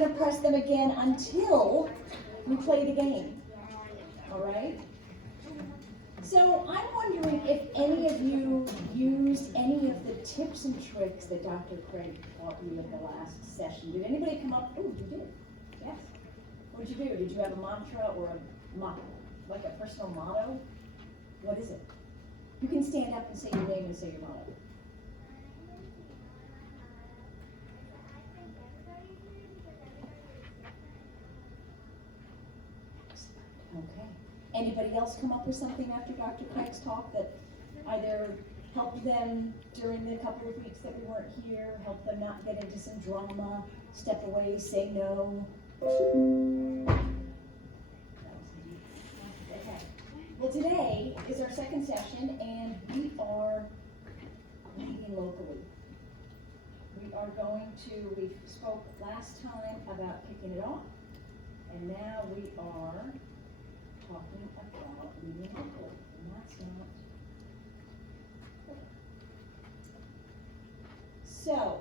going to press them again until we play the game. All right? So I'm wondering if any of you used any of the tips and tricks that Dr. Craig taught you in the last session. Did anybody come up? Oh, you did. Yes. What did you do? Did you have a mantra or like a personal motto? What is it? You can stand up and say your name and say your motto. Okay. Anybody else come up with something after Dr. Craig's talk that either helped them during the couple of weeks that we weren't here, helped them not get into some drama, step away, say no? Okay. Well, today is our second session, and we are leading locally. We are going to, we spoke last time about kicking it off, and now we are talking about leading locally, and that's not. So,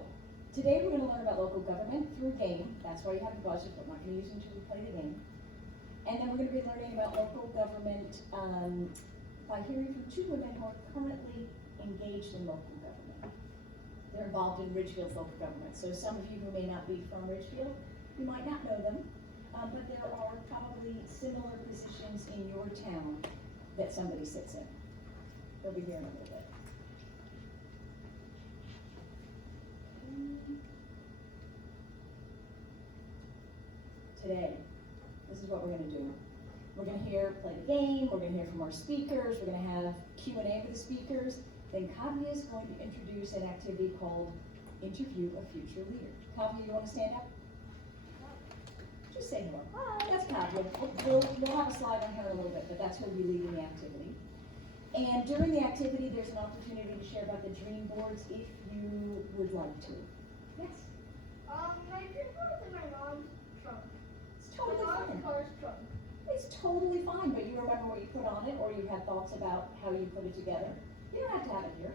today we're going to learn about local government through a game. That's why you have the budget, but we're not going to use it until we play the game. And then we're going to be learning about local government by hearing from two women who are currently engaged in local government. They're involved in Ridgefield's local government. So some of you who may not be from Ridgefield, you might not know them, but there are probably similar positions in your town that somebody sits in. They'll be here in a little bit. Today, this is what we're going to do. We're going to play the game, we're going to hear from our speakers, we're going to have Q&A with the speakers, then Kavya is going to introduce an activity called Interview a Future Leader. Kavya, you want to stand up? Just say hello. Hi. That's Kavya. We'll have a slide on her in a little bit, but that's who will be leading the activity. And during the activity, there's an opportunity to share about the dream boards if you would like to. Yes? My dream board is in my mom's trunk. It's totally My fine. mom's car's trunk. It's totally fine, but you remember what you put on it, or you had thoughts about how you put it together. You don't have to have it here.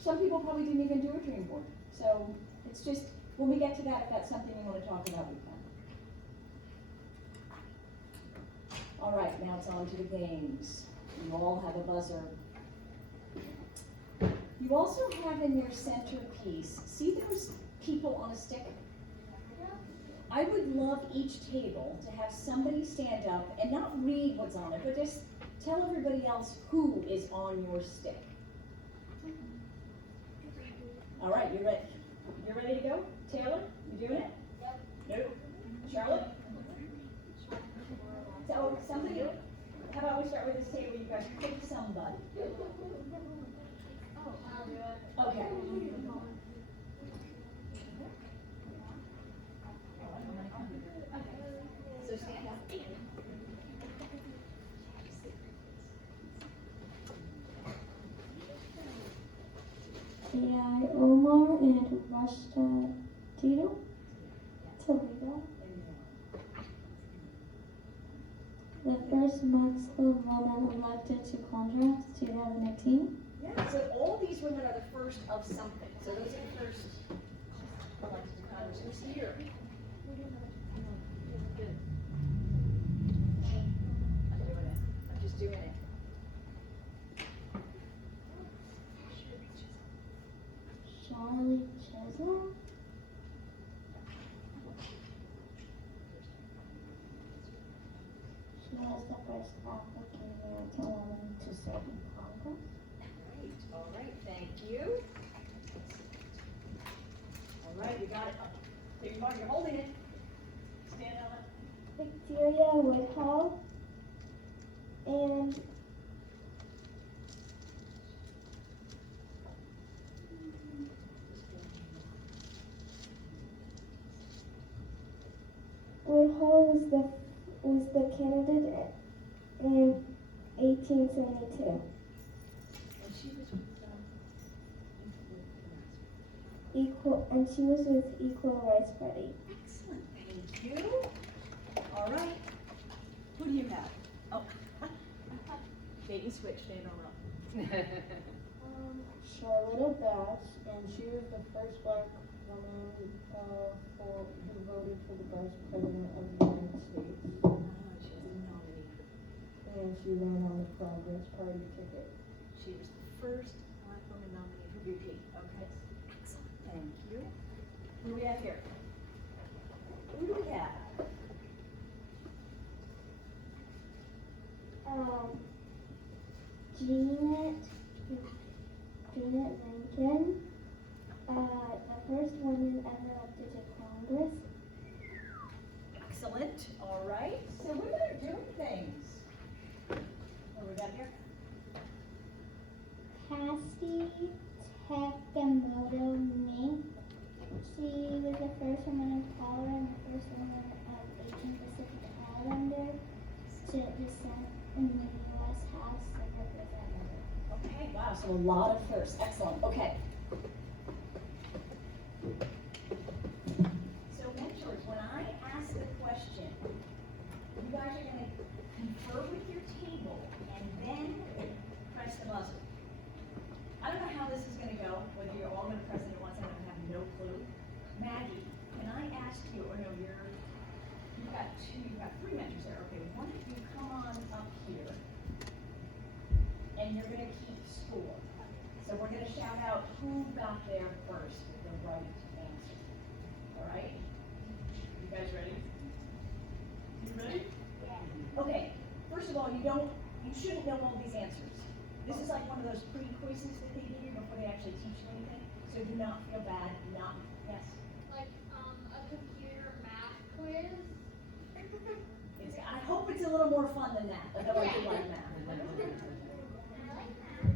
Some people probably didn't even do a dream board. So it's just, when we get to that, if that's something you want to talk about, we can. All right, now it's on to the games. You all have a buzzer. You also have in your centerpiece, see those people on a stick? I would love each table to have somebody stand up and not read what's on it, but just tell everybody else who is on your stick. All right, you ready? You're ready to go? Taylor, you doing it? Yep. No. Charlotte? So somebody, how about we start with this table, you guys pick somebody. Oh, I'll do it. Okay. So stand up. AI Omar and Rashta Toledo. The first Maxwell woman elected to Congress, 2018. Yeah, so all these women are the first of something. So those are the first elected to Congress. Who's here? I'm just doing it. Charlie Chisholm. She was the first African American woman to serve in Congress. Great, all right, thank you. All right, you got it. There you are, you're holding it. Stand on it. Victoria Woodhull and Woodhull was the candidate in 1872. And she was with And she was with Equal Rights Party. excellent, thank you. All right, who do you have? Oh, bait and switch, stand on up. Charlotte Bass, and she was the first black woman who voted for the Thank you. Who do we have here? Who do we have? Janet Lincoln, the first woman ever elected to Congress. Excellent. All right. So women are doing things. What do we got here? Cassie Takamoto Mink. She was the first woman of color and the first woman of Asian Pacific Islander to descend in the U.S. House of Representatives. Okay, wow, so a lot of firsts. Excellent. Okay. So mentors, when I ask the question, you guys are going to confer with your table and then press the buzzer. I don't know how this is going to go, whether you're all going to press it at once, I have no clue. Maggie, can I ask you, or no, you've got three mentors there. Okay, one of you come on up here, and you're going to keep score. So we're going to shout out who got there first with the right answer. All right? You guys ready? You ready? Yeah. Okay. First of all, you shouldn't know all these answers. This is like one of those pre-quizzes that they give you before they actually teach you anything. So do not feel bad. Yes. Like a computer math quiz. I hope it's a little more fun than that. Although I do like math.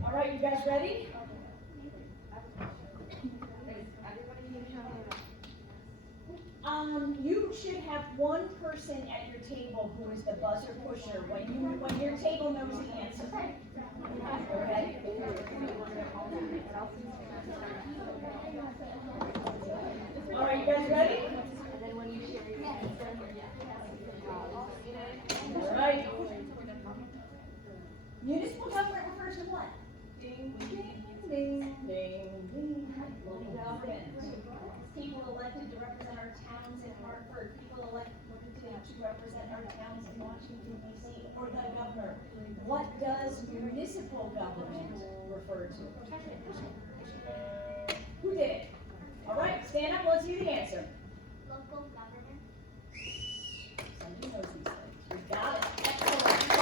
All right, you guys ready? You should have one person at your table who is the buzzer pusher when your table knows the answer. Okay? All right, you guys ready? All right. Municipal government refers to what? Ding, ding, ding, ding, ding. Local government. People elected to represent our towns in Hartford. People elected to represent our towns in Washington, D.C. or the governor. What does municipal government refer to? Who did it? All right, stand up. Let's hear the answer. Local government. Somebody knows these things. You got it. Excellent.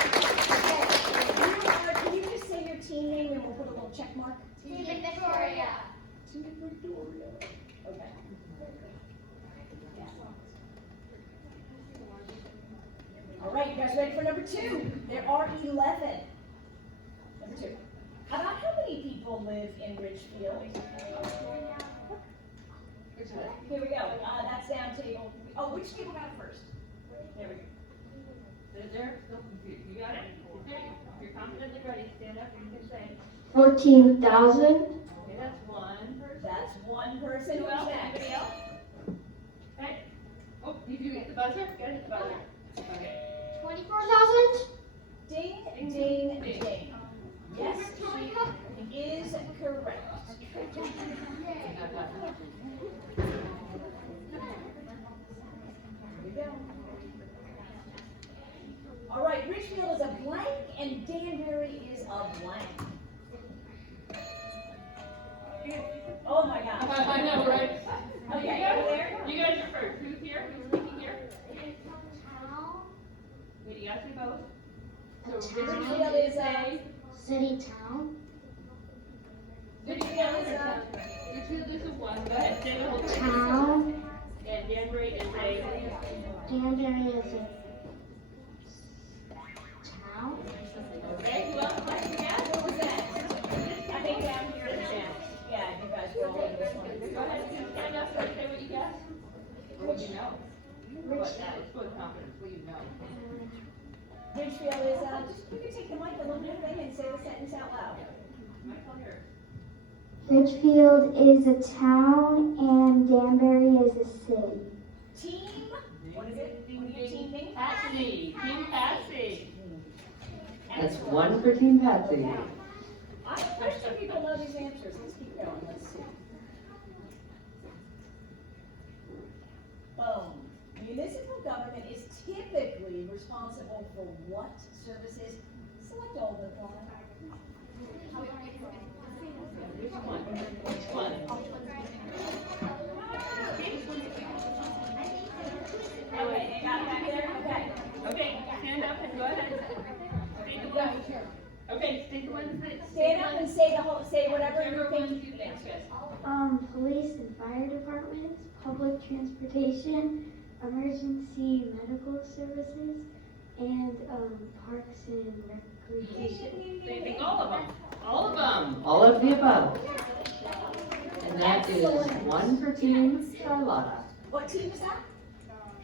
Okay. Can you just say your team name and we'll put a little check mark? Team Victoria. Team Victoria. Okay. All right, you guys ready for number 2? There are 11. Number 2. How about how many people live in Ridgefield? Here we go. That's down table. Oh, which table got it first? There we go. There. You got it? If you're confidently ready, stand up and you can say. 14,000. Okay, that's one person. That's one person. Who else? Next? Anybody else? Okay. Oh, did you hit the buzzer? Gotta hit the buzzer. Okay. 24,000. Ding, ding, ding. Yes, she is correct. Here we go. All right, Ridgefield is a blank and Danbury is a blank. Oh my gosh. I know, right? Okay, over there. You guys are first. Who's here? Who's speaking here? Town. Wait, you got to both. So Ridgefield is a City town. Ridgefield is a Ridgefield is a one. Go ahead, say the whole thing. Town. And Danbury is a Danbury is a town. Okay, who else? Yeah? What was that? I think down here in the chat. Yeah, you guys were all in this one. Go ahead, you can stand up and say what you guess. Or what you know. What that is full confidence, what you know. Ridgefield is just, you can take the mic a little bit and say the sentence out loud. Michael here. Ridgefield is a town and Danbury is a city. Team, what is it? What do you team name? Patsy. Team Patsy. That's one for Team Patsy. I'm sure some people know these answers. Let's keep going. Let's see. Boom. Municipal government is typically responsible for what services? Select all the Which one? Which one? Okay, they got it back there? Okay. Okay, stand up and go ahead. State the ones. Okay, state the ones that. Stand up and say say whatever you Whichever ones think. you think, yes. Police and fire departments, public transportation, emergency medical services, and parks and recreation. They think all of them. All of them. All of the above. And that is one for Team Charlotta. What team is that?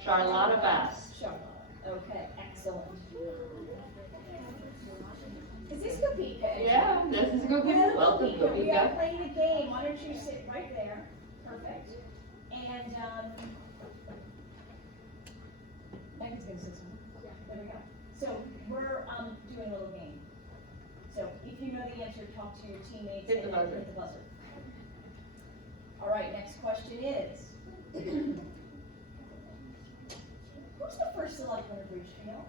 Charlotta Bass. Charlotte. Okay, excellent. Is this Topeka? Yeah, this is Topeka. Welcome, We are Topeka. playing a game. Why don't you sit right there? Perfect. And, Megan's gonna sit somewhere. There we go. So we're, doing a little game. So if you know the answer, talk to your teammates. Hit the and buzzer. Hit the buzzer. All right, next question is. Who's the first selectman of Ridgefield?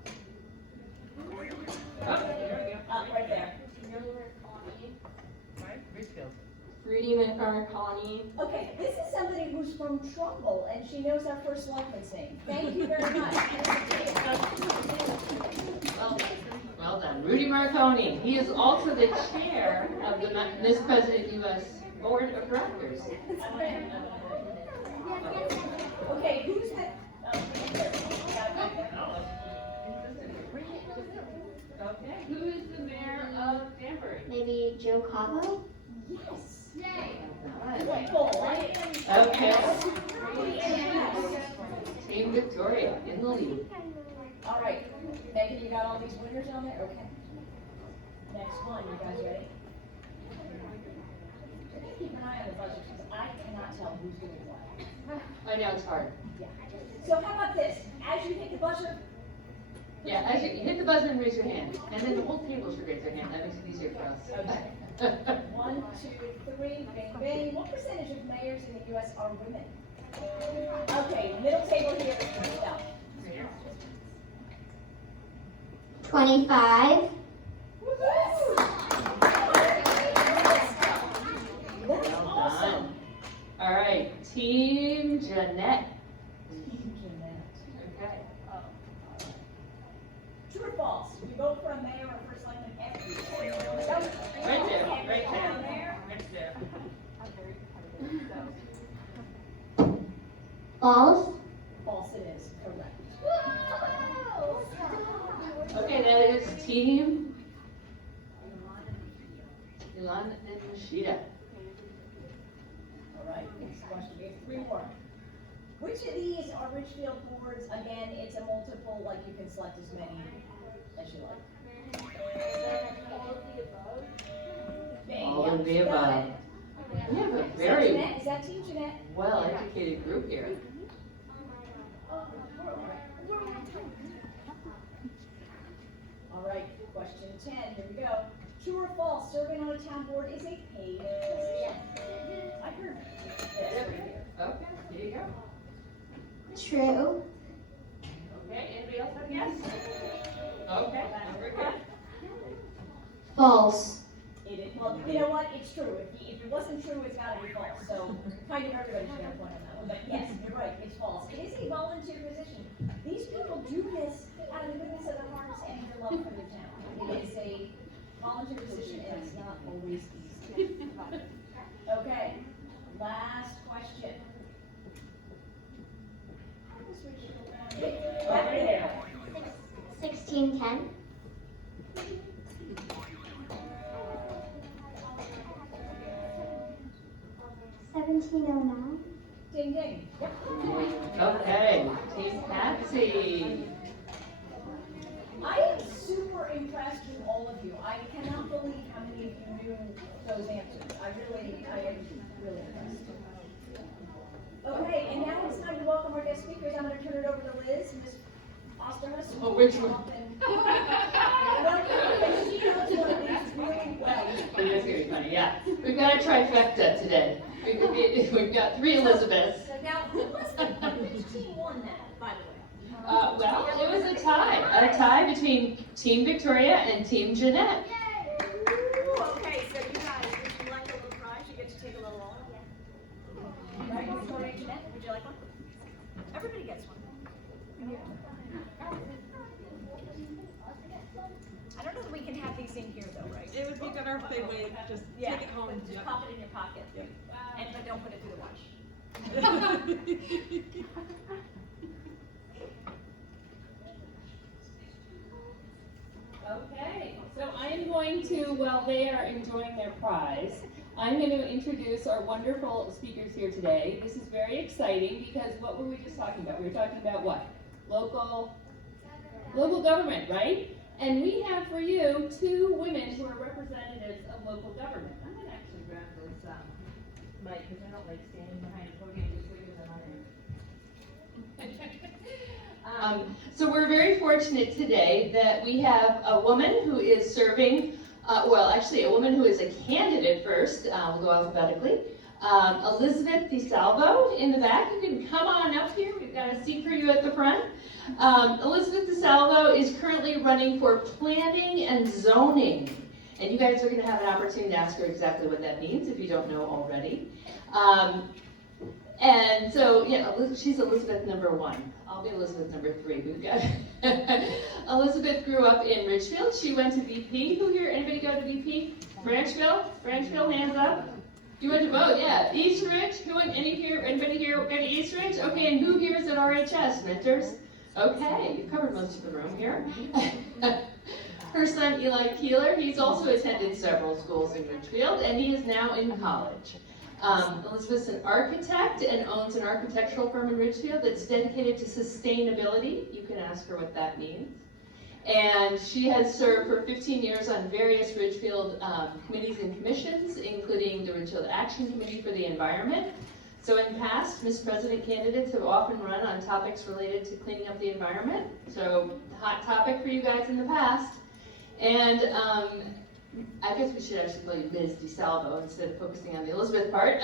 Oh, there we go. Right there. Rudy McCartney. Okay, this is somebody who's from Trumbull, and she knows our first selectman's name. Thank you very much. Well done. Rudy Marconi. He is also the chair of the Miss President U.S. Board of Directors. Okay, who's that? Okay, who is the mayor of Danbury? Maybe Joe Cabo? Yes. Nice. Full, right? Okay. Team Victoria in the lead. All right, Megan, you got all these winners on there? Okay. Next one, you guys ready? Keep an eye on the budget, because I cannot tell who's doing what. I know it's hard. Yeah. So how about this? As you hit the buzzer, Yeah, as you hit the buzzer and raise your hand, and then the whole table should raise their hand. That makes it easier for us. Okay. 1, 2, 3, bang, bang. What percentage of mayors in the U.S. are women? Okay, middle table here. Stop. 25. That's Well awesome. done. All right, Team Jeanette. Okay. True or false? If you vote for a mayor or first selectman every year. Right there, right there, right there. False. False it is, correct. Okay, that is Team Ilan and Rashida. All right, next question, we have 3 more. Which of these are Ridgefield boards? Again, it's a multiple, like you can select as many as you like. Bang, All yep, of the you got above. it. We have a Is that very Jeanette? Is that Team Jeanette? well-educated group here. All right, question 10, here we go. True or false, serving on a town board is a paid position? I heard this right here. Okay, here you go. True. Okay, anybody else have a guess? Okay, very good. False. It is, well, you know what, it's true. If it wasn't true, it's gotta be false, so kind of everybody should have a point on that one. But yes, you're right, it's false. It is a volunteer position. These people do this out of the goodness of their hearts and their love for their town. It is a volunteer position and it's not always easy. Okay, last question. Back there. 1610. $17.09. Ding ding. Yep. Okay, Team Patsy. I am super impressed with all of you. I cannot believe how many of you knew those answers. I am really impressed. Okay, and now it's time to welcome our guest speakers. I'm gonna turn it over to Liz, Ms. Osterhus. Oh, which one? She knows one of these really well. It is very funny, yeah. We've got a trifecta today. We've got 3 Elizabeths. Now, which team won that, by the way? Well, it was a tie between Team Victoria and Team Jeanette. Okay, so you guys, would you like a little prize gets one. I don't know that we can have these in here though, right? It would be better if they would just Yeah, take it home. just pop it in your pocket. Yep. And, but don't put it through the wash. Okay, so I am going to, while they are enjoying their prize, I'm going to introduce our wonderful speakers here today. This is very exciting because what were we just talking about? We were talking about what? Local government, right? And we have for you two women who are representatives of local government. I'm going to actually grab this mic because I don't like standing behind a podium just bigger than I am. So we're very fortunate today that we have a woman who is serving, actually a woman who is a candidate first, we'll go alphabetically. Elizabeth DiSalvo in the back, you can come on up here, we've got a seat for you at the front. Elizabeth DiSalvo is currently running for planning and zoning. And you guys are going to have an opportunity to ask her exactly what that means if you don't know already. And so, yeah, she's Elizabeth number 1. I'll be Elizabeth number 3. We've got Elizabeth grew up in Ridgefield. She went to VP. Who here? Anybody go to VP? Branchville? Branchville, hands up. You went to both, yeah. East Ridge? Who went? Anybody here go to East Ridge? Okay, and who here is at RHS? Mentors? Okay, you've covered most of the room here. Her son Eli Keeler, he's also attended several schools in Ridgefield, and he is now in college. Elizabeth's an architect and owns an architectural firm in Ridgefield that's dedicated to sustainability. You can ask her what that means. And she has served for 15 years on various Ridgefield committees and commissions, including the Ridgefield Action Committee for the Environment. So in past, Miss President candidates have often run on topics related to cleaning up the environment. So hot topic for you guys in the past. And I guess we should actually call you Liz DiSalvo instead of focusing on the Elizabeth part.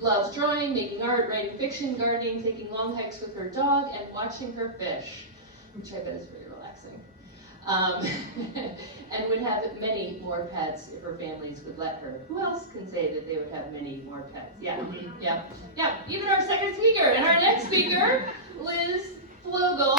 Loves drawing, making art, writing fiction, gardening, taking long hikes with her dog, and watching her fish, which I bet is very relaxing. And would have many more pets if her families would let her. Who else can say that they would have many more pets? Yeah, yeah. Even our second speaker and our next speaker, Liz Floegel.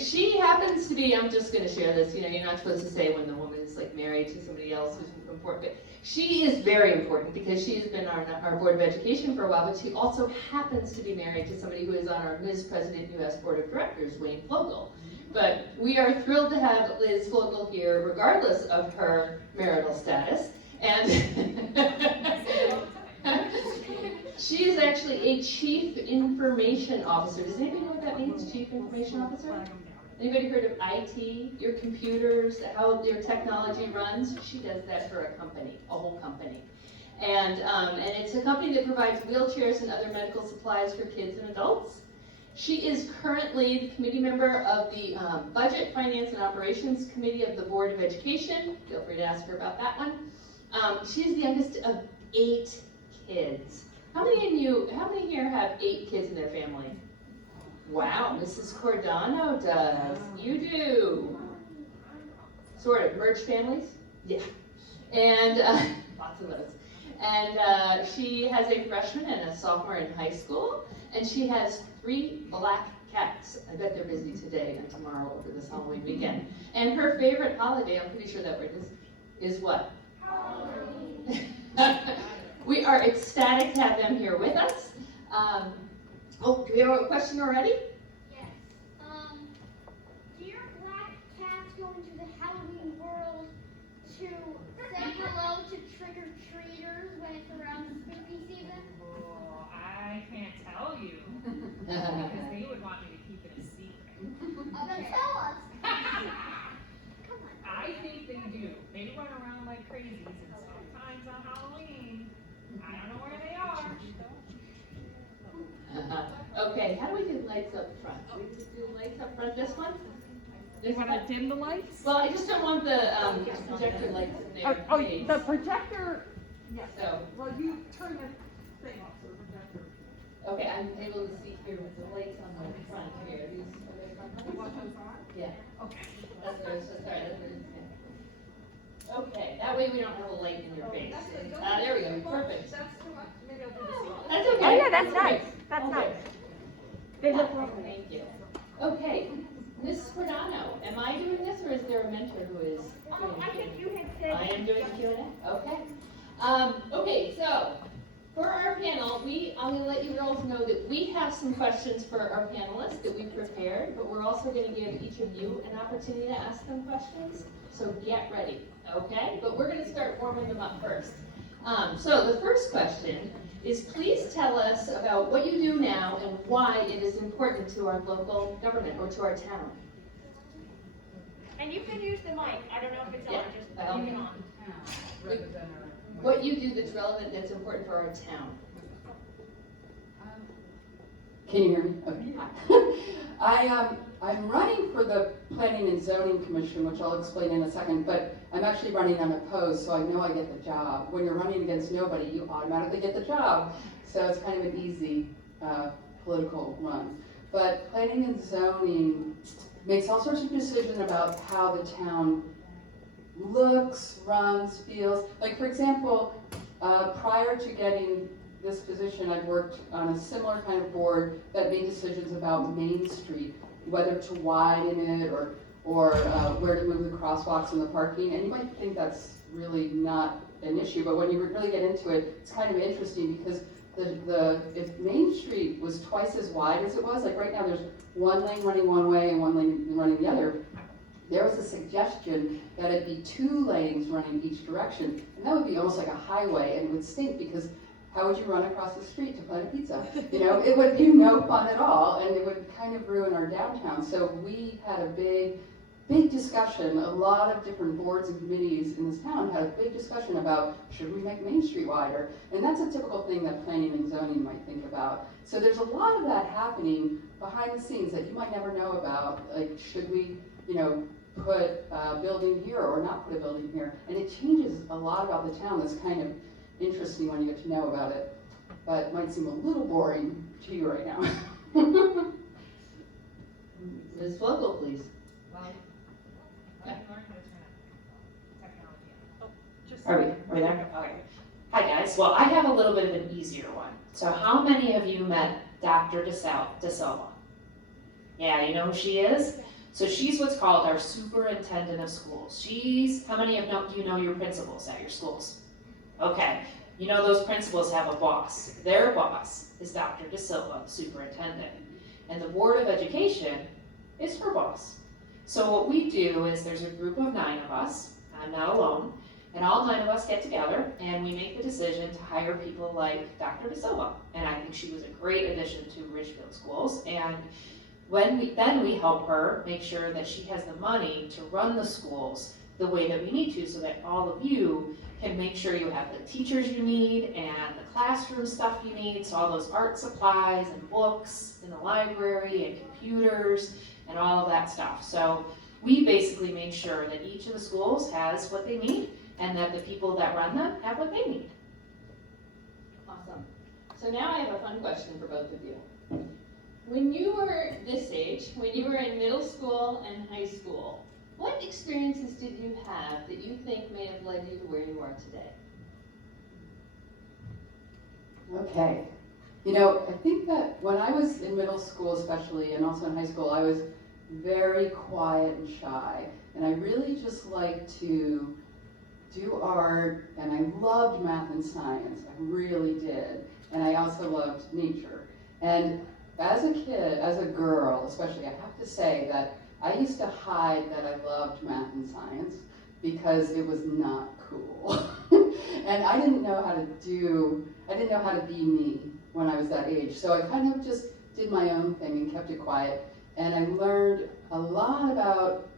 She happens to be, I'm just going to share this, you're not supposed to say when the woman is like married to somebody else who's important, but she is very important because she has been on our Board of Education for a while, but she also happens to be married to somebody who is on our Ms. President U.S. Board of Directors, Wayne Floegel. But we are thrilled to have Liz Floegel here regardless of her marital status. And she is actually a Chief Information Officer. Does anybody know what that means, Chief Information Officer? Anybody heard of IT, your computers, how your technology runs? She does that for a company, a whole company. And it's a company that provides wheelchairs and other medical supplies for kids and adults. She is currently the committee member of the Budget, Finance, and Operations Committee of the Board of Education. Feel free to ask her about that one. She's the youngest of 8 kids. How many here have 8 kids in their family? Wow, Mrs. Cordano does. You do. Sort of. Merged families? Yeah. And lots of those. And she has a freshman and a sophomore in high school. And she has 3 black cats. I bet they're busy today and tomorrow over this Halloween weekend. And her favorite holiday, I'm pretty sure that word is what? Halloween. We are ecstatic to have them here with us. Do we have a question already? Yes. Do your black cats go into the Halloween world to say hello to trick-or-treaters when it's around the spooky season? Oh, I can't tell you. Because they would want me to keep it a secret. Then tell us. Come on. I think they do. They run around like crazies, and sometimes on Halloween, I don't know where they are. Okay, how do we do lights up front? Do we just do lights up front this one? You want to dim the lights? Well, I just don't want the projector lights in there. Oh, the projector, yes. So, Well, you turn the thing off, so the projector. okay, I'm able to see here with the lights on the front here. Are they front lights? What those are? Yeah. Okay. That's what I was, sorry, that's what it is. Okay, that way we don't have a light in your face. There we go, perfect. That's too much, maybe I'll do this. That's okay. Oh, yeah, that's nice. That's Okay. nice. They look lovely. Thank you. Okay, Ms. Cordano, am I doing this or is there a mentor who is doing I the think Q&A? you had said. I am doing the Q&A, okay. Okay, so for our panel, I'm gonna let you girls know that we have some questions for our panelists that we prepared, but we're also gonna give each of you an opportunity to ask them questions. So get ready, okay? But we're gonna start warming them up first. So the first question is, please tell us about what you do now and why it is important to our local government or to our town. And you can use the mic. I don't know if it's on, Yeah, just well, leave it on. What you do that's relevant, that's important for our town. Can you hear me? Okay. I'm running for the Planning and Zoning Commission, which I'll explain in a second, but I'm actually running unopposed, so I know I get the job. When you're running against nobody, you automatically get the job. So it's kind of an easy political run. But Planning and Zoning makes all sorts of decisions about how the town looks, runs, feels. Like, for example, prior to getting this position, I've worked on a similar kind of board that made decisions about Main Street, whether to widen it or where to move the crosswalks and the parking. And you might think that's really not an issue, but when you really get into it, it's kind of interesting because if Main Street was twice as wide as it was, like right now there's one lane running one way and one lane running the other, there was a suggestion that it'd be 2 lanes running each direction. And that would be almost like a highway, and it would stink because how would you run across the street to Planet Pizza? You know, it would be no fun at all, and it would kind of ruin our downtown. So we had a big discussion. A lot of different boards and committees in this town had a big discussion about, should we make Main Street wider? And that's a typical thing that planning and zoning might think about. So there's a lot of that happening behind the scenes that you might never know about. Like, should we, you know, put a building here or not put a building here? And it changes a lot about the town. That's kind of interesting when you get to know about it, but it might seem a little boring to you right now. Liz Floegel, please. Are we there? Okay. Hi guys. Well, I have a little bit of an easier one. So how many of you met Dr. DiSalvo? Yeah, you know who she is? So she's what's called our superintendent of schools. How many of you know your principals at your schools? Okay, you know those principals have a boss. Their boss is Dr. DiSalvo, the superintendent. And the Board of Education is her boss. So what we do is there's a group of 9 of us, I'm not alone, and all 9 of us get together and we make the decision to hire people like Dr. DiSalvo. And I think she was a great addition to Ridgefield Schools. And then we help her make sure that she has the money to run the schools the way that we need to, so that all of you can make sure you have the teachers you need and the classroom stuff you need, so all those art supplies and books in the library and computers and all of that stuff. So we basically make sure that each of the schools has what they need and that the people that run them have what they need. Awesome. So now I have a fun question for both of you. When you were this age, when you were in middle school and high school, what experiences did you have that you think may have led you to where you are today? Okay. You know, I think that when I was in middle school especially, and also in high school, I was very quiet and shy. And I really just liked to do art, and I loved math and science. I really did. And I also loved nature. And as a kid, as a girl especially, I have to say that I used to hide that I loved math and science because it was not cool. And I didn't know how to be me when I was that age. So I kind of just did my own thing and kept it quiet. And I learned a lot about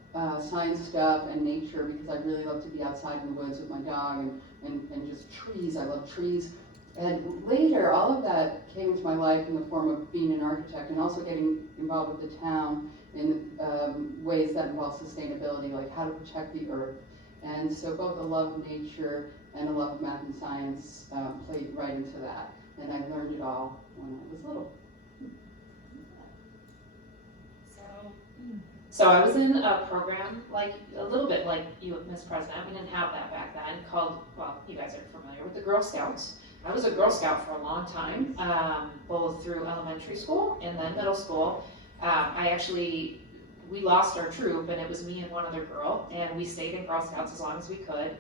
science stuff and nature because I really love to be outside in the woods with my dog and just trees. I love trees. And later, all of that came into my life in the form of being an architect and also getting involved with the town in ways that involve sustainability, like how to protect the earth. And so both a love of nature and a love of math and science played right into that. And I learned it all when I was little. So I was in a program, like a little bit like you, Ms. President. We didn't have that back then, called, well, you guys are familiar with the Girl Scouts. I was a Girl Scout for a long time, both through elementary school and then middle school. We lost our troop, and it was me and one other girl, and we stayed in Girl Scouts as long as we could.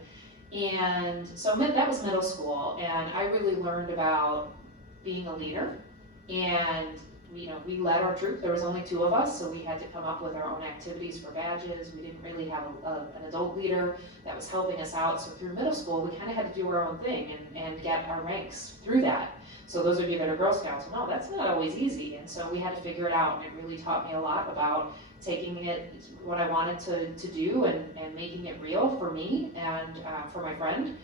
And so that was middle school, and I really learned about being a leader. And we led our troop. There was only 2 of us, so we had to come up with our own activities for badges. We didn't really have an adult leader that was helping us out. So through middle school, we kind of had to do our own thing and get our ranks through that. So those of you that are Girl Scouts know that's not always easy. And so we had to figure it out, and it really taught me a lot about taking it, what I wanted to do, and making it real for me and for my friend.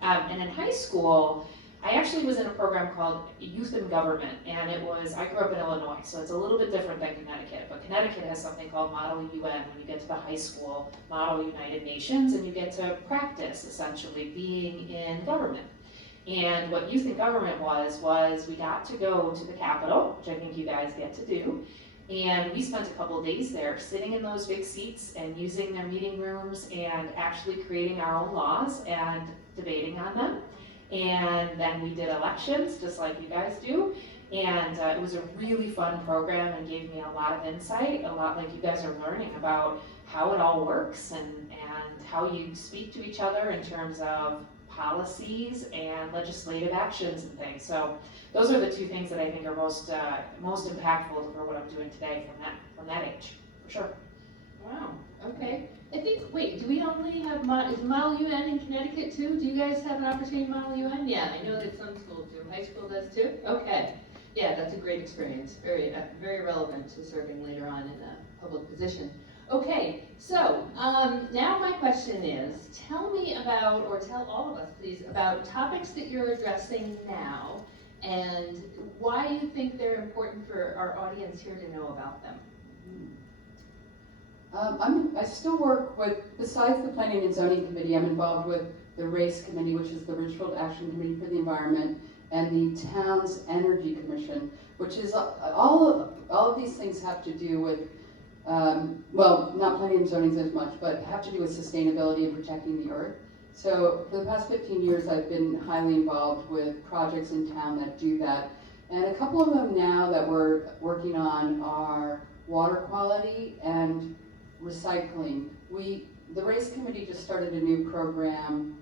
And in high school, I actually was in a program called Youth in Government, and I grew up in Illinois, so it's a little bit different than Connecticut, but Connecticut has something called Model UN when you get to the high school, Model United Nations, and you get to practice, essentially, being in government. And what Youth in Government was we got to go to the Capitol, which I think you guys get to do, and we spent a couple of days there sitting in those big seats and using their meeting rooms and actually creating our own laws and debating on them. And then we did elections, just like you guys do. And it was a really fun program and gave me a lot of insight, a lot like you guys are learning about how it all works and how you speak to each other in terms of policies and legislative actions and things. So those are the 2 things that I think are most impactful for what I'm doing today from that age, for sure. Wow, okay. I think, wait, do we only have, is Model UN in Connecticut too? Do you guys have an opportunity in Model UN? Yeah, I know that some schools do. High school does too? Okay. Yeah, that's a great experience. Very, very relevant to serving later on in a public position. Okay, so now my question is, tell me about, or tell all of us please, about topics that you're addressing now and why you think they're important for our audience here to know about them. I still work with, besides the Planning and Zoning Committee, I'm involved with the RACE Committee, which is the Richfield Action Committee for the Environment, and the Town's Energy Commission, which is all of these things have to do with, well, not planning and zoning as much, but have to do with sustainability and protecting the earth. So for the past 15 years, I've been highly involved with projects in town that do that. And a couple of them now that we're working on are water quality and recycling. The RACE Committee just started a new program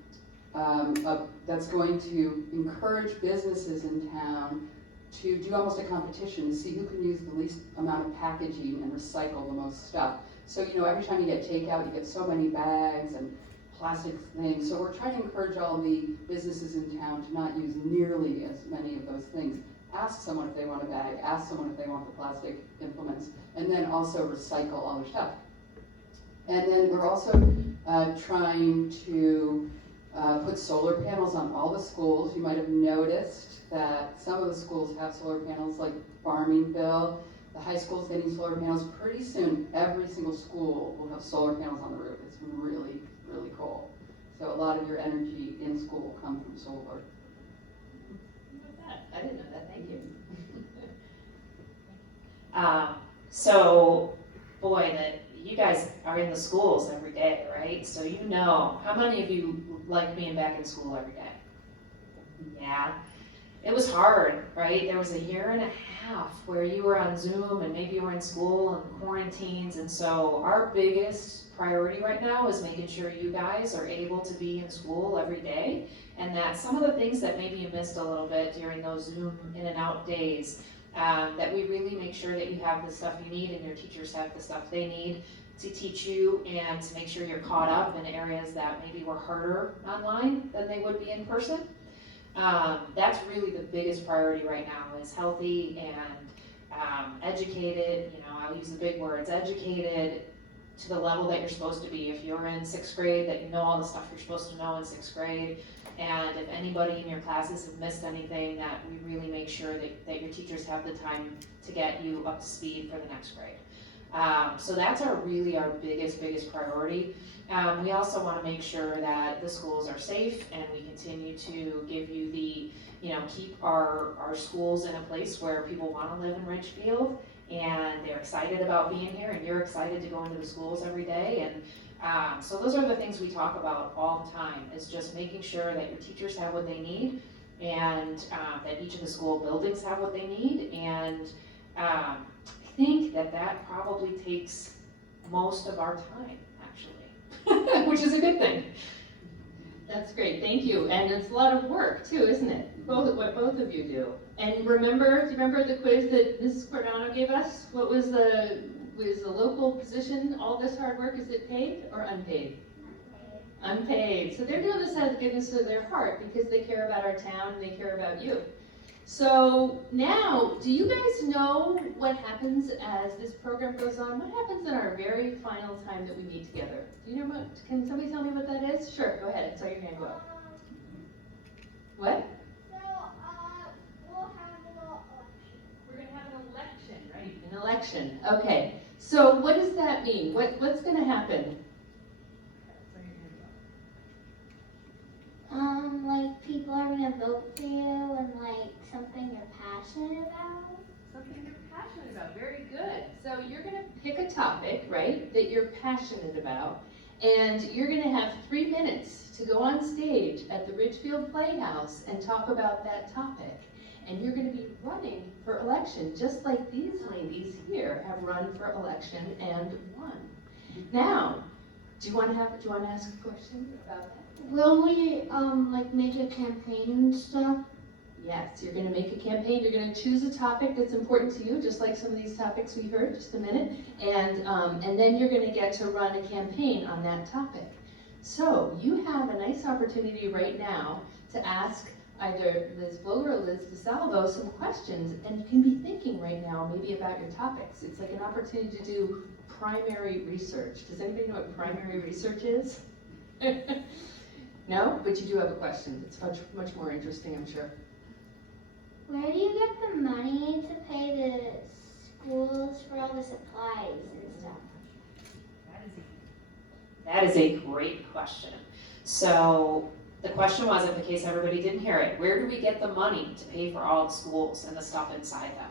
that's going to encourage businesses in town to do almost a competition to see who can use the least amount of packaging and recycle the most stuff. So, every time you get takeout, you get so many bags and plastic things. So we're trying to encourage all the businesses in town to not use nearly as many of those things. Ask someone if they want a bag, ask someone if they want the plastic implements, and then also recycle all their stuff. And then we're also trying to put solar panels on all the schools. You might have noticed that some of the schools have solar panels, like Farmingville. The high school's getting solar panels. Pretty soon, every single school will have solar panels on the roof. It's really, really cool. So a lot of your energy in school will come from solar. I didn't know that. Thank you. So, boy, you guys are in the schools every day, right? So how many of you like being back in school every day? Yeah. It was hard, right? There was a year and a half where you were on Zoom and maybe you were in school and quarantines. And so our biggest priority right now is making sure you guys are able to be in school every day, and that some of the things that maybe you missed a little bit during those Zoom in and out days, that we really make sure that you have the stuff you need and your teachers have the stuff they need to teach you and to make sure you're caught up in areas that maybe were harder online than they would be in person. That's really the biggest priority right now, is healthy and educated. I'll use the big words, educated to the level that you're supposed to be. If you're in 6th grade, that you know all the stuff you're supposed to know in 6th grade. And if anybody in your classes have missed anything, that we really make sure that your teachers have the time to get you up to speed for the next grade. So that's really our biggest priority. We also want to make sure that the schools are safe, and we continue to give you keep our schools in a place where people want to live in Ridgefield, and they're excited about being here, and you're excited to go into the schools every day. And so those are the things we talk about all the time, is just making sure that your teachers have what they need, and that each of the school buildings have what they need. And I think that probably takes most of our time, actually, which is a good thing. That's great, thank you. And it's a lot of work too, isn't it? What both of you do. And do you remember the quiz that Mrs. Cordano gave us? What was the local position, all this hard work, is it paid or unpaid? Unpaid. So they're doing this out of the goodness of their heart because they care about our town and they care about you. So now, do you guys know what happens as this program goes on? What happens in our very final time that we meet together? Do you know what, can somebody tell me what that is? Sure, go ahead, saw your hand go up. What? So, we'll have a little election. We're gonna have an election, right? An election, okay. So what does that mean? What's gonna happen? Like people are gonna vote for you and like something you're passionate about. Something you're passionate about, very good. So you're gonna pick a topic, right, that you're passionate about, and you're gonna have 3 minutes to go on stage at the Ridgefield Playhouse and talk about that topic. And you're gonna be running for election, just like these ladies here have run for election and won. Now, do you wanna ask a question about that? Will we like make a campaign and stuff? Yes, you're going to make a campaign. You're going to choose a topic that's important to you, just like some of these topics we heard just a minute, and then you're going to get to run a campaign on that topic. So you have a nice opportunity right now to ask either Liz Floegel or Liz DiSalvo some questions, and you can be thinking right now maybe about your topics. It's like an opportunity to do primary research. Does anybody know what primary research is? No, but you do have a question. It's much more interesting, I'm sure. Where do you get the money to pay the schools for all the supplies and stuff? That is a great question. So the question was, in case everybody didn't hear it, where do we get the money to pay for all the schools and the stuff inside them?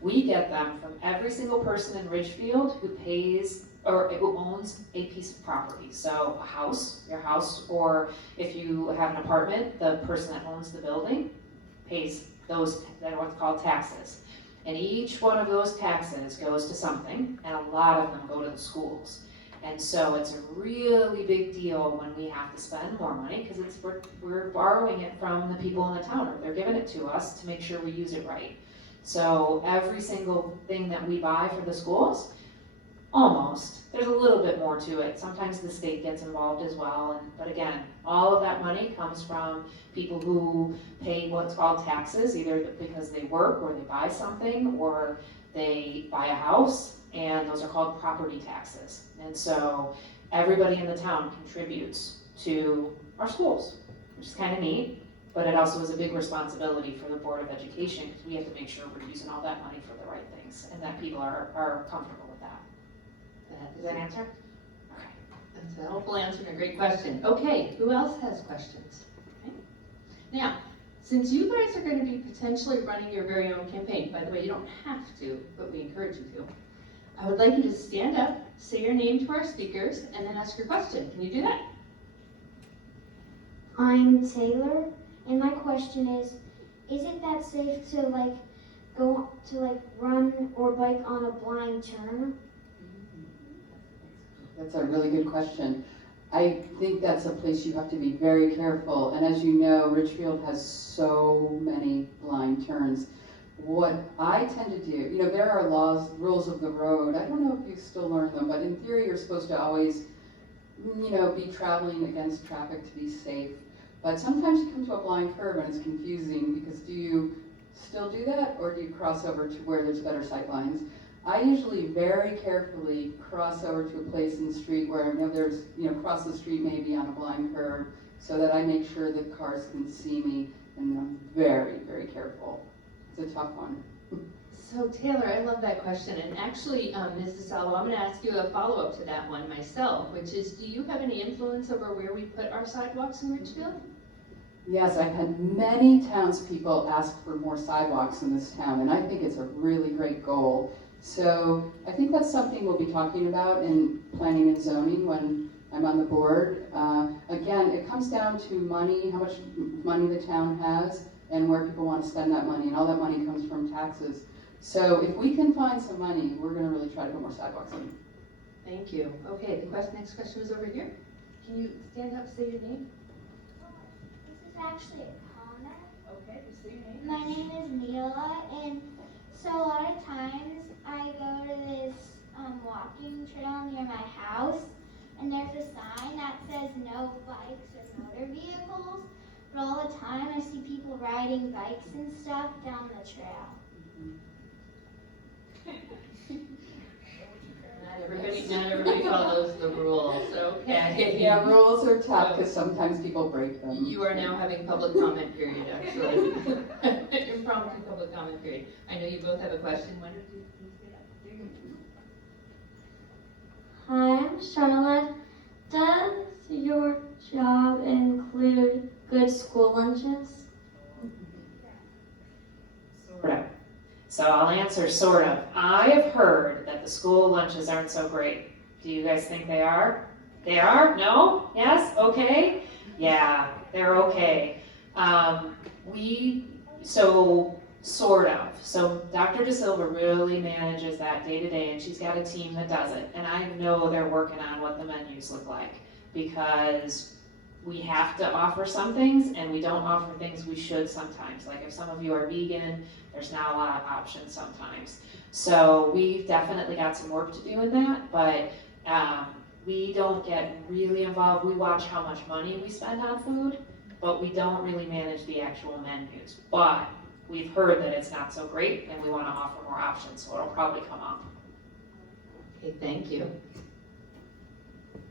We get them from every single person in Ridgefield who pays or who owns a piece of property. So a house, your house, or if you have an apartment, the person that owns the building pays those, that are what's called taxes. And each one of those taxes goes to something, and a lot of them go to the schools. And so it's a really big deal when we have to spend more money, because we're borrowing it from the people in the town, or they're giving it to us to make sure we use it right. So every single thing that we buy for the schools, almost, there's a little bit more to it. Sometimes the state gets involved as well, but again, all of that money comes from people who pay what's called taxes, either because they work or they buy something or they buy a house, and those are called property taxes. And so everybody in the town contributes to our schools, which is kind of neat, but it also is a big responsibility for the Board of Education, because we have to make sure we're using all that money for the right things and that people are comfortable with that. Does that answer? Okay. That's a helpful answer and a great question. Okay, who else has questions? Okay. Now, since you guys are going to be potentially running your very own campaign, by the way, you don't have to, but we encourage you to, I would like you to stand up, say your name to our speakers, and then ask your question. Can you do that? I'm Taylor, and my question is it that safe to like go to like run or bike on a blind turn? That's a really good question. I think that's a place you have to be very careful. And as you know, Ridgefield has so many blind turns. What I tend to do, there are rules of the road. I don't know if you still learn them, but in theory, you're supposed to always, be traveling against traffic to be safe. But sometimes you come to a blind curve and it's confusing, because do you still do that, or do you cross over to where there's better sight lines? I usually very carefully cross over to a place in the street where I know there's, cross the street maybe on a blind curve, so that I make sure that cars can see me, and I'm very, very careful. It's a tough one. So Taylor, I love that question, and actually, Ms. DiSalvo, I'm going to ask you a follow-up to that one myself, which is, do you have any influence over where we put our sidewalks in Ridgefield? Yes, I've had many townspeople ask for more sidewalks in this town, and I think it's a really great goal. So I think that's something we'll be talking about in planning and zoning when I'm on the board. Again, it comes down to money, how much money the town has. and where people want to spend that money, and all that money comes from taxes. So if we can find some money, we're gonna really try to put more sidewalks in. Thank you. Okay, next question was over here. Can you stand up, say your name? This is actually a comment. Okay, just say your name. My name is Mila, and so a lot of times I go to this walking trail near my house, and there's a sign that says no bikes or motor vehicles, but all the time I see people riding bikes and stuff down the trail. Not everybody follows the rules, okay. Yeah, rules are tough because sometimes people break them. You are now having public comment period, actually. Impromptu public comment period. I know you both have a question. When did you say that? There you go. Hi, I'm Charlotte. Does your job include good school lunches? Sort of. So I'll answer sort of. I have heard that the school lunches aren't so great. Do you guys think they are? They are? No? Yes? Okay? Yeah, they're okay. Sort of. So Dr. DiSalvo really manages that day to day, and she's got a team that does it. And I know they're working on what the menus look like, because we have to offer some things and we don't offer things we should sometimes. Like if some of you are vegan, there's not a lot of options sometimes. So we've definitely got some work to do in that, but we don't get really involved. We watch how much money we spend on food, but we don't really manage the actual menus. But we've heard that it's not so great and we want to offer more options, so it'll probably come up. Okay, thank you.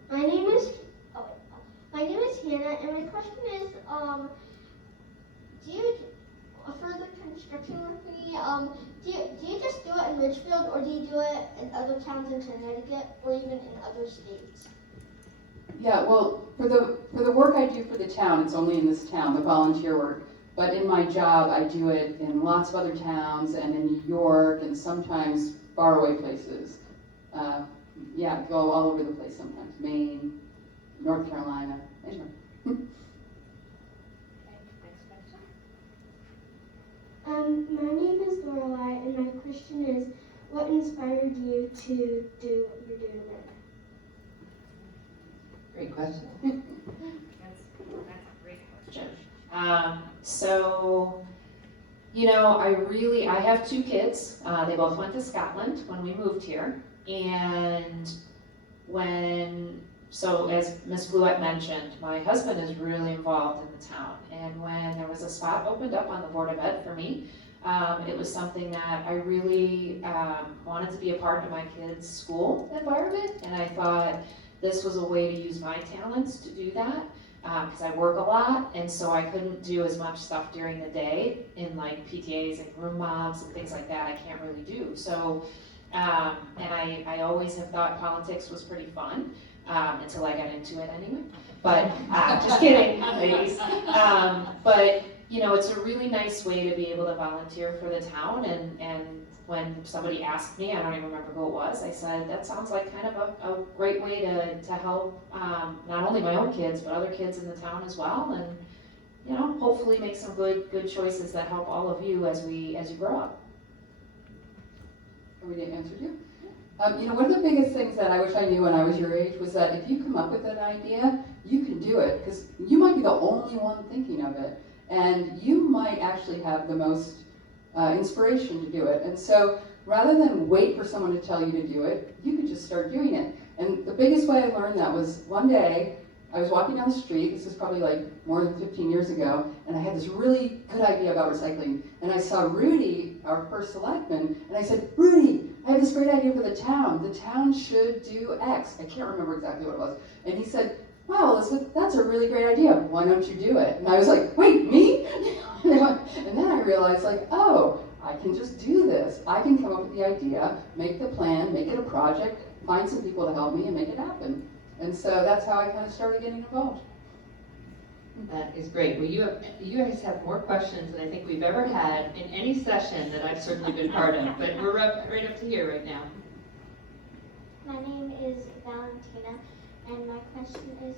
My name is Hannah, and my question is, do you, for the construction company, do you just do it in Richfield, or do you do it in other towns in Connecticut, or even in other states? Yeah, well, for the work I do for the town, it's only in this town, the volunteer work. But in my job, I do it in lots of other towns and in New York and sometimes faraway places. Yeah, go all over the place sometimes. Maine, North Carolina, anywhere. My name is Lorelai, and my question is, what inspired you to do what you're doing right now? Great question. That's a great question. So, you know, I have two kids. They both went to Scotland when we moved here. And so as Ms. Fluette mentioned, my husband is really involved in the town. And when there was a spot opened up on the Board of Ed for me, it was something that I really wanted to be a part of my kids' school environment. And I thought this was a way to use my talents to do that. Because I work a lot, and so I couldn't do as much stuff during the day in like PTAs and room moms and things like that. I can't really do. So, and I always have thought politics was pretty fun until I got into it anyway. But just kidding, ladies. But you know, it's a really nice way to be able to volunteer for the town. And when somebody asked me, I don't even remember who it was, I said, that sounds like kind of a great way to help not only my own kids, but other kids in the town as well. And, you know, hopefully make some good choices that help all of you as you grow up. Are we to answer you? You know, one of the biggest things that I wish I knew when I was your age was that if you come up with an idea, you can do it, because you might be the only one thinking of it, and you might actually have the most inspiration to do it. And so rather than wait for someone to tell you to do it, you could just start doing it. And the biggest way I learned that was one day I was walking down the street, this is probably like more than 15 years ago, and I had this really good idea about recycling. And I saw Rudy, our first selectman, and I said, Rudy, I have this great idea for the town. The town should do X. I can't remember exactly what it was. And he said, wow, Elizabeth, that's a really great idea. Why don't you do it? And I was like, wait, me? And then I realized, like, oh, I can just do this. I can come up with the idea, make the plan, make it a project, find some people to help me, and make it happen. And so that's how I kind of started getting involved. That is great. Well, you guys have more questions than I think we've ever had in any session that I've certainly been part of. But we're right up to here right now. My name is Valentina, and my question is,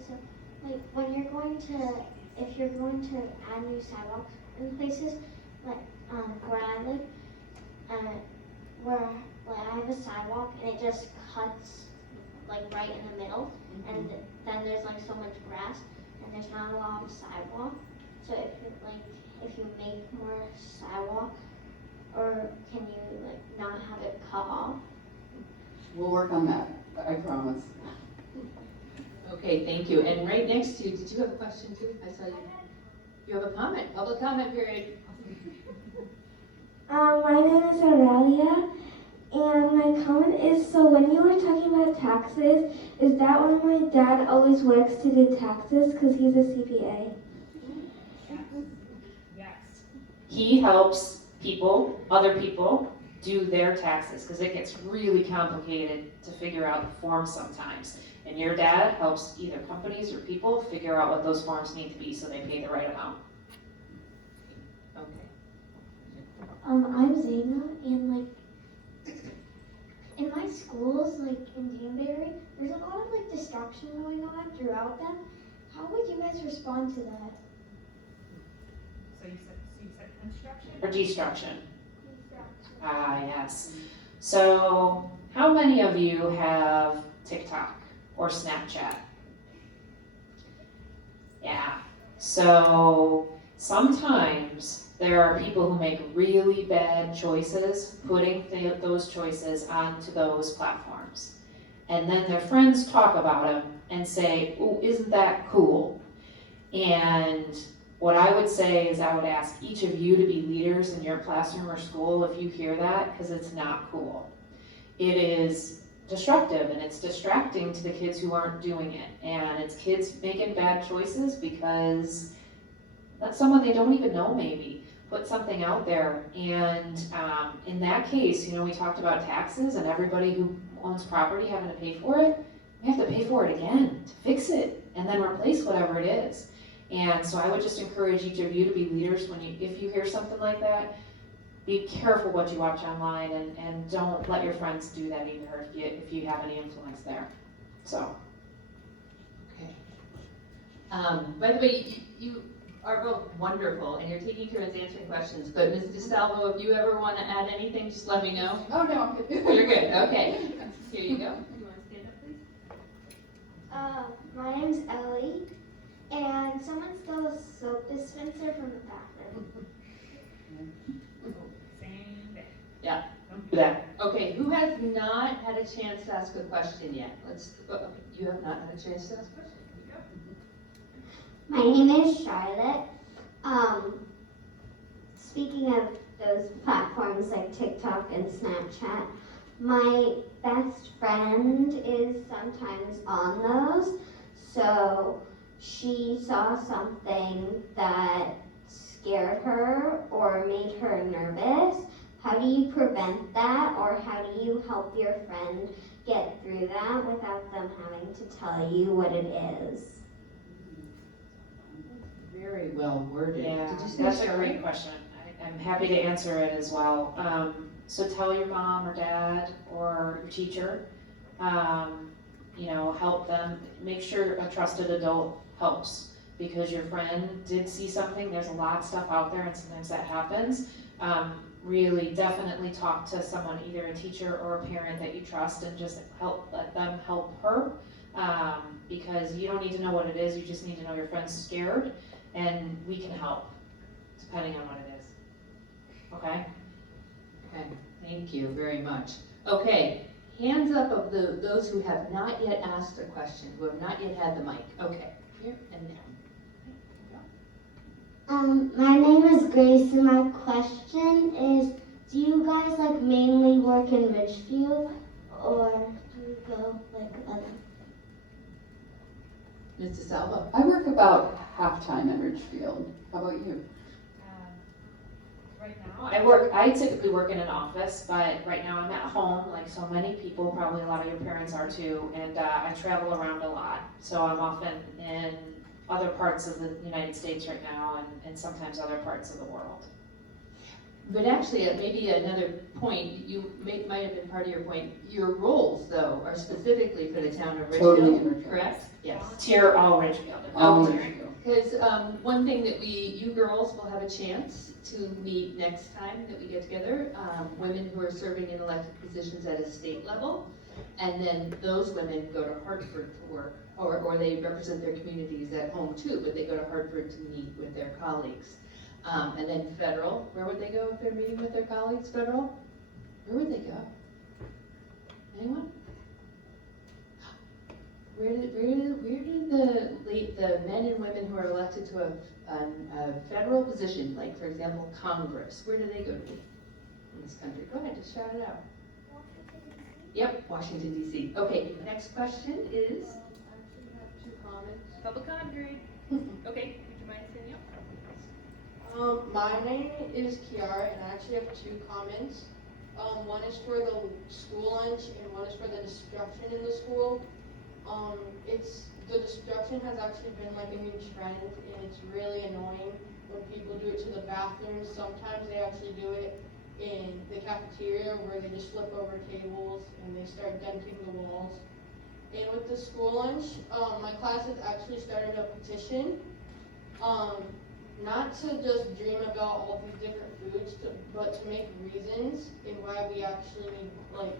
like, when you're going to, if you're going to add new sidewalks, in places like where I live, where like I have a sidewalk and it just cuts like right in the middle, and then there's like so much grass and there's not a lot of sidewalk. So if you make more sidewalk, or can you like not have it cut off? We'll work on that, I promise. Okay, thank you. And right next to you, did you have a question too? I saw you. You have a comment, public comment period. My name is Aurelia, and my comment is, so when you were talking about taxes, is that why my dad always works to do taxes, because he's a CPA? He helps people, other people, do their taxes, because it gets really complicated to figure out the forms sometimes. And your dad helps either companies or people figure out what those forms need to be so they pay the right amount. Okay. I'm Zayna, and like, in my schools, like in Danbury, there's a lot of like destruction going on throughout them. How would you guys respond to that? So you said construction? Or destruction. Ah, yes. So, how many of you have TikTok or Snapchat? Yeah. So, sometimes there are people who make really bad choices, putting those choices onto those platforms. And then their friends talk about them and say, "Ooh, isn't that cool?" And what I would say is I would ask each of you to be leaders in your classroom or school if you hear that, because it's not cool. It is destructive and it's distracting to the kids who aren't doing it. And it's kids making bad choices because that's someone they don't even know maybe put something out there. And in that case, you know, we talked about taxes and everybody who owns property having to pay for it. We have to pay for it again to fix it and then replace whatever it is. And so I would just encourage each of you to be leaders if you hear something like that. Be careful what you watch online, and don't let your friends do that either if you have any influence there. So. Okay. By the way, you are both wonderful, and you're taking turns answering questions. But Ms. DiSalvo, if you ever want to add anything, just let me know. Oh, no, I'm good. You're good. Okay. Here you go. You want to stand up, please? My name's Ellie, and someone stole a soap dispenser from the bathroom. Same thing. Yeah. Do that. Okay, who has not had a chance to ask a question yet? You have not had a chance to ask a question. My name is Charlotte. Speaking of those platforms like TikTok and Snapchat, my best friend is sometimes on those. So she saw something that scared her or made her nervous. How do you prevent that, or how do you help your friend get through that without them having to tell you what it is? Very well worded. Yeah, Did you say that's a Charlotte? great question. I'm happy to answer it as well. So tell your mom or dad or your teacher, help them. Make sure a trusted adult helps, because your friend did see something. There's a lot of stuff out there, and sometimes that happens. Really definitely talk to someone, either a teacher or a parent that you trust, and just let them help her, because you don't need to know what it is. You just need to know your friend's scared, and we can help depending on what it is. Okay? Okay, thank you very much. Okay, hands up of those who have not yet asked a question, who have not yet had the mic. Okay, here and there. My name is Grace, and my question is, do you guys like mainly work in Ridgefield, or do you go like other? Ms. DiSalvo. I work about half-time in Ridgefield. How about you? Right now? I typically work in an office, but right now I'm at home, like so many people, probably a lot of your parents are too, and I travel around a lot. So I'm often in other parts of the United States right now, and sometimes other parts of the world. But actually, maybe another point, might have been part of your point, your roles though are specifically for the town of Richfield, Totally different. correct? Yes. Tier all Ridgefield. All Okay. Ridgefield. Because one thing that you girls will have a chance to meet next time that we get together, women who are serving in elected positions at a state level, and then those women go to Hartford to work, or they represent their communities at home too, but they go to Hartford to meet with their colleagues. And then federal, where would they go if they're meeting with their colleagues, federal? Where would they go? Anyone? Where did the men and women who are elected to a federal position, like for example Congress, where do they go to meet in this country? Go ahead, just shout it out. Yep, Washington DC. Okay, next question is. I actually have 2 comments. Public comment period. Okay, would you mind standing up? My name is Kiara, and I actually have 2 comments. One is for the school lunch, and one is for the destruction in the school. The destruction has actually been like a new trend, and it's really annoying when people do it to the bathrooms. Sometimes they actually do it in the cafeteria where they just flip over tables and they start denting the walls. And with the school lunch, my class has actually started a petition, not to just dream about all these different foods, but to make reasons in why we actually need like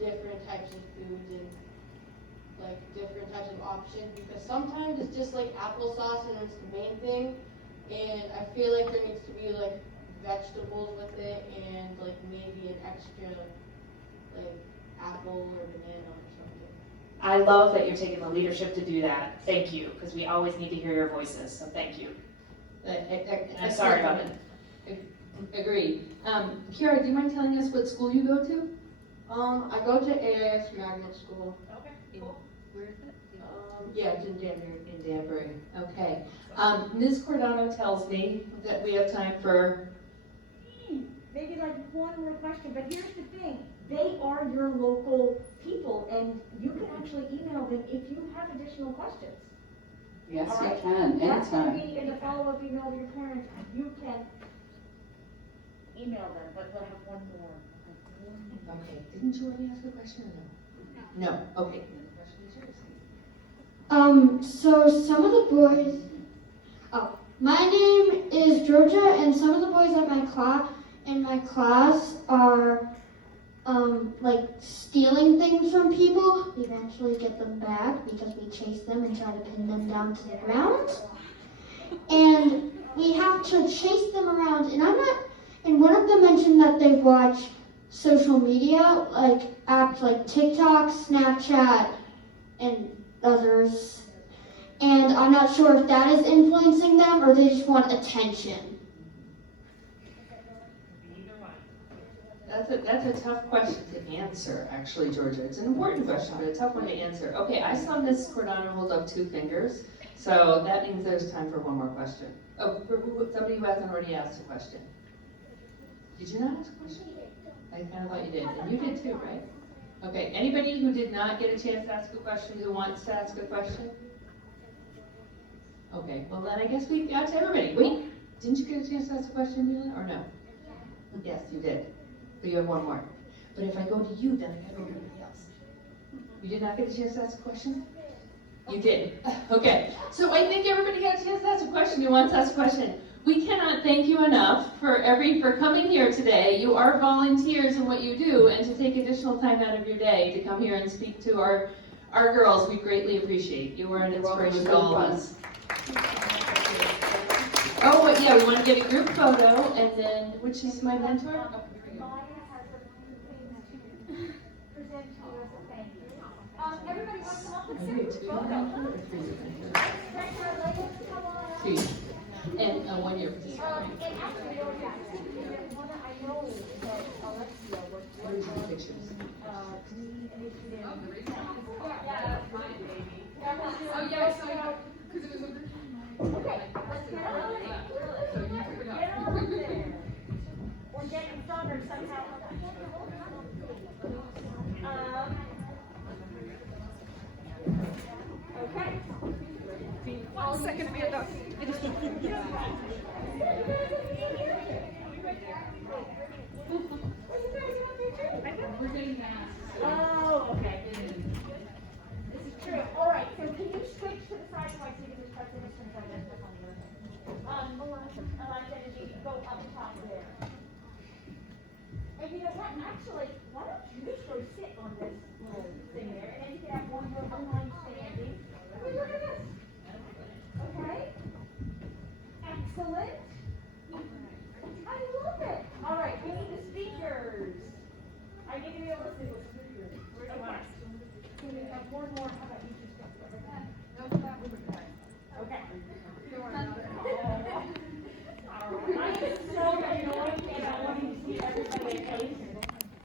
different types of foods and like different types of options, because sometimes it's just like applesauce and it's the main thing, and I feel like there needs to be like vegetables with it and like maybe an extra like apple or banana or something. I love that you're taking the leadership to do that. Thank you, because we always need to hear your voices, so thank you. I'm sorry about it. Agreed. Kiara, do you mind telling us what school you go to? I go to AIS Magnet School. Okay, cool. Where is it? Yeah, it's in Danbury. In Danbury. Okay. Ms. Cordano tells me that we have time for. Maybe like one more question, but here's the thing. They are your local people, and you can actually email them if you have additional questions. Yes, All you right. can, That's going to anytime. be in the follow-up email to your parents. You can email them, but we'll have one more. Okay. Didn't you already ask a question or no? No. Okay. Then the question is yours. So some of the boys, my name is Georgia, and some of the boys at my class are, like stealing things from people. We eventually get them back because we chase them and try to pin them down to the ground. And we have to chase them around, and one of them mentioned that they watch social media, like apps like TikTok, Snapchat, and others. And I'm not sure if that is influencing them or they just want attention. That's a tough question to answer, actually, Georgia. It's an important question, but a tough one to answer. Okay, I saw Ms. Cordano hold up 2 fingers, so that means there's time for one more question. Oh, for somebody who hasn't already asked a question. Did you not ask a question? I kind of thought you did, and you did too, right? Okay, anybody who did not get a chance to ask a question who wants to ask a question? Okay, well then I guess we got to everybody. Wait, didn't you get a chance to ask a question, Mila, or no? Yes, you did. But you have one more. But if I go to you, then I gotta go to everybody else. You did not get a chance to ask a question? You did. Okay, so I think everybody got a chance to ask a question. Who wants to ask a question? We cannot thank you enough for coming here today. You are volunteers in what you do, and to take additional time out of your day to come here and speak to our girls, we greatly appreciate. You are an inspiration to all of us. Oh, well, yeah, we want to get a group photo, and then, which is my mentor? Oh, here we go. Everybody wants to come up Are and you sit. two mentor or 3 mentor? 2. And 1 year participant. And actually, one I know that Alexia was What are your pictures? Oh, yeah, so, because it was a Okay, let's get on there. Get on there. We're getting stronger somehow. Okay. 1 second, Amanda. I like that you go up top there. And you know what, actually, why don't you just go sit on this little thing there, and then you can have one more behind standing. I mean, look at this. Okay? Excellent. I love it. All right, we need the speakers. I need to be able to see what speakers. Where do you want? So we have one more